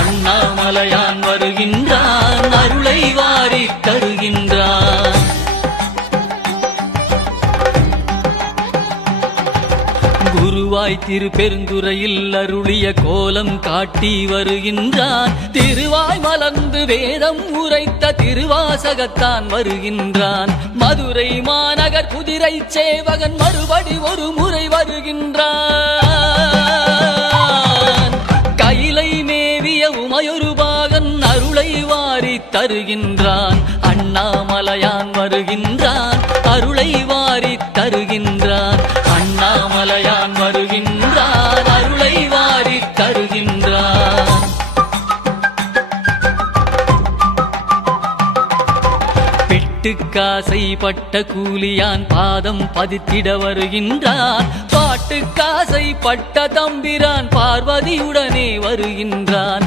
அண்ணாமலையான் வருகின்றான், அருளை வாரித் தருகின்றான். குருவாய் திருப்பெருந்துறையில் அருளிய கோலம் காட்டி வருகின்றான். திருவாய் மலர்ந்து வேதம் உரைத்த திருவாசகத்தான் வருகின்றான். மதுரை மாநகர் குதிரை சேவகன் மறுபடி ஒரு முறை வருகின்றான். கைலை மேவிய உமையொரு பாகன் அருளை வாரித் தருகின்றான். அண்ணாமலையான் வருகின்றான், அருளை வாரித் தருகின்றான். அண்ணாமலையான் வருகின்றான், அருளை வாரித் தருகின்றான். பெட்டுக்காசை பட்ட கூலியான் பாதம் பதித்திட வருகின்றான். பாட்டுக்காசை பட்ட தம்பிரான் பார்வதியுடனே வருகின்றான்.